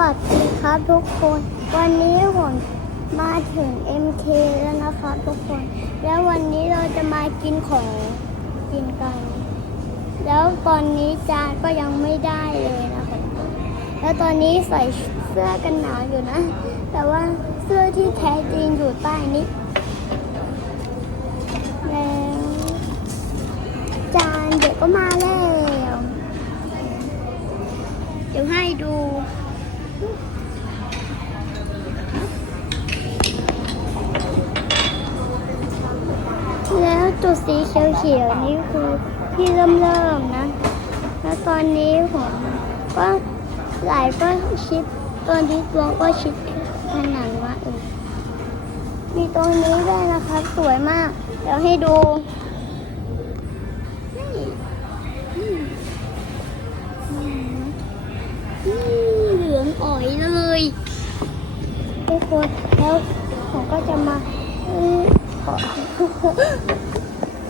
วัสดีครับทุกคน วันนี้ผมมาถึง MK แล้วนะครับทุกคน แล้ววันนี้เราจะมากินของกินกัน แล้วตอนนี้จานก็ยังไม่ได้เลยนะครับแล้วตอนนี้ใส่เสื้อกันหนาวอยู่นะ แต่ว่าเสื้อที่แท้จริงอยู่ใต้นี้แล้วจานเดี๋ยวก็มาแล้ว เดี๋ยวให้ดู แล้วจุ ดสีเขียวๆนี่คือที่เริ่มเริ่มๆนะ แล้วตอนนี้ผมก็หลายก็ชิดตอนที่ตัวก็ชิดผนังมากเลยมีตรงนี้ด้วยนะคะสวยมาก เดี๋ยวให้ดูนี่อืมอืมอืมเหลืองอ๋อยเลยทุกคนแล้วผมก็จะมาอืมขอ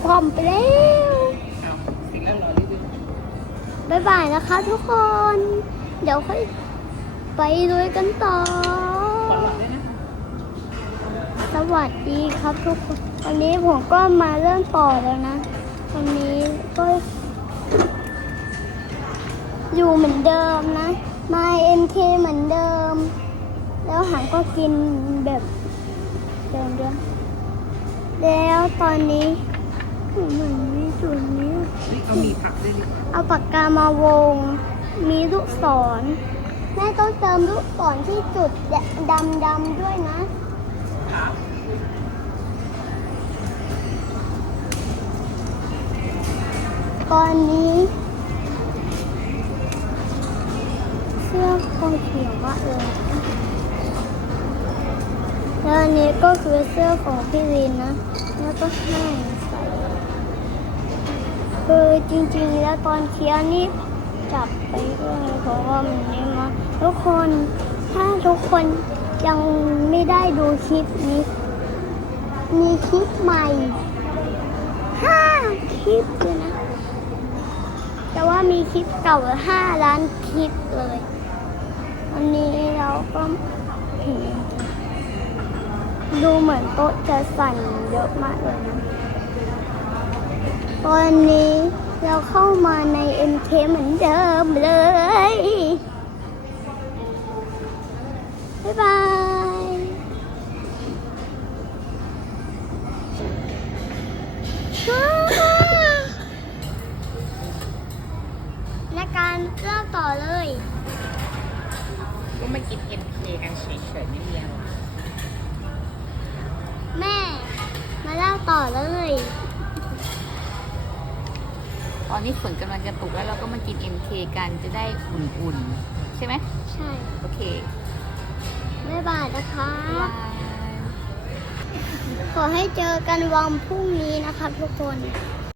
ความไปแล้วบ๊ายบายนะคะทุกคน เดี๋ยวค่อยไปลุยกันต่อ สวัสดีครับทุกคน วันนี้ผมก็มาเริ่มต่อแล้วนะ วันนี้ก็อยู่เหมือนเดิมนะ มา MK เหมือนเดิม แล้วหางก็กินแบบเดิมด้วยแล้วตอนนี้ เหมือนมีจุดนี้เอามีผักด้วยดิเอาปากกามาวง มีลูกศรแม่ต้องเติมลูกศรที่จุดดำดำด้วยนะตอนนี้เสื้อคงเขียวมากเลยแล้วอันนี้ก็คือเสื้อของพี่ลินนะ แล้วก็ให้ คือจริงๆ แล้วตอนเคี้ยวนี่จับไปด้วยเพราะว่ามันนี่มาทุกคนถ้าทุกคนยังไม่ได้ดูคลิปนี้ มีคลิปใหม่ห้าคลิปเลยนะ แต่ว่ามีคลิปเก่าห้าล้านคลิปเลยวันนี้เราก็ดูเหมือนโต๊ะจะสั่นเยอะมากเลยนะ ตอนนี้เราเข้ามาใน MK เหมือนเดิมเลย บ๊ายบายและการเริ่มต่อเลยก็มากิน MK กันเฉยๆไม่มีอะไรแม่ มาเล่าต่อเลย ตอนนี้ฝนกำลังจะตกแล้วเราก็มากิน MK กันจะได้อุ่นๆ ใช่ไหมใช่โอเคบ๊ายบายนะคะ บ๊ายบายขอให้เจอกันวันพรุ่งนี้นะครับทุกคนบ